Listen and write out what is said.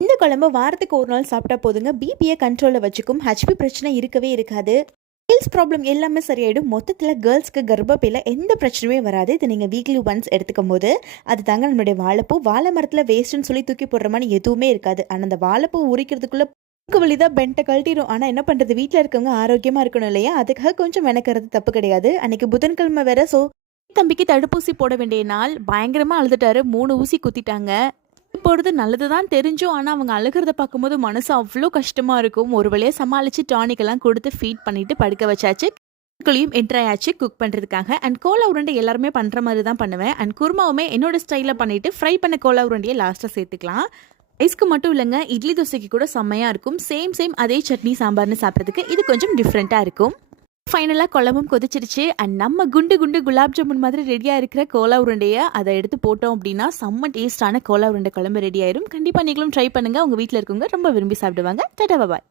இந்த குழம்பு வாரத்துக்கு ஒரு நாள் சாப்பிட்டா போதுங்க. பிபியை கண்ட்ரோலில் வச்சுக்கும். ஹெச்பி பிரச்சனை இருக்கவே இருக்காது. ஹெல்த் ப்ராப்ளம் எல்லாமே சரியாயிடும். மொத்தத்தில் கேர்ள்ஸ்க்கு கர்ப்பப்பையில் எந்த பிரச்சனையுமே வராது. இது நீங்கள் வீக்லி ஒன்ஸ் எடுத்துக்கும் போது அது தாங்க நம்மளுடைய வாழைப்பூ. வாழை மரத்தில் வேஸ்ட்டுன்னு சொல்லி தூக்கி போடுற மாதிரி எதுவுமே இருக்காது. ஆனால் அந்த வாழைப்பூ உரிக்கிறதுக்குள்ளே மூக்கு வழி தான் பென்ட்டை கழட்டிடும். ஆனால் என்ன பண்ணுறது வீட்டில் இருக்கவங்க ஆரோக்கியமாக இருக்கணும் இல்லையா? அதுக்காக கொஞ்சம் மெனக்கிறது தப்பு கிடையாது. அன்றைக்கி புதன்கிழமை வேற ஸோ தம்பிக்கு தடுப்பூசி போட வேண்டிய நாள் பயங்கரமாக அழுதுட்டாரு. மூணு ஊசி குத்திட்டாங்க. போகிறது நல்லது தான் தெரிஞ்சும். ஆனால் அவங்க அழுகிறத பார்க்கும்போது மனசு அவ்வளோ கஷ்டமாக இருக்கும். ஒரு வழியாக சமாளித்து டானிக்கெல்லாம் கொடுத்து ஃபீட் பண்ணிவிட்டு படுக்க வச்சாச்சு. குழியும் என்ட்ராயாச்சு குக் பண்ணுறதுக்காக அண்ட் கோலா உருண்டை எல்லாருமே பண்ணுற மாதிரி தான் பண்ணுவேன். அண்ட் குருமாவுமே என்னோட ஸ்டைலில் பண்ணிவிட்டு ஃப்ரை பண்ண கோலா உருண்டையை லாஸ்ட்டாக சேர்த்துக்கலாம். ரைஸ்க்கு மட்டும் இல்லைங்க இட்லி தோசைக்கு கூட செம்மையாக இருக்கும். சேம் சேம் அதே சட்னி சாம்பார்னு சாப்பிட்றதுக்கு இது கொஞ்சம் டிஃப்ரெண்ட்டாக இருக்கும். ஃபைனலாக குழம்பும் கொதிச்சிருச்சு. அண்ட் நம்ம குண்டு குண்டு குலாப் ஜாமுன் மாதிரி ரெடியாக இருக்கிற கோலா உருண்டையை அதை எடுத்து போட்டோம் அப்படின்னா செம்ம டேஸ்டான கோலா உருண்டை குழம்பு ரெடி ஆயிரும். கண்டிப்பாக நீங்களும் ட்ரை பண்ணுங்கள் உங்கள் வீட்டில் இருக்கவங்க ரொம்ப விரும்பி சாப்பிடுவாங்க. டட்டா பாய்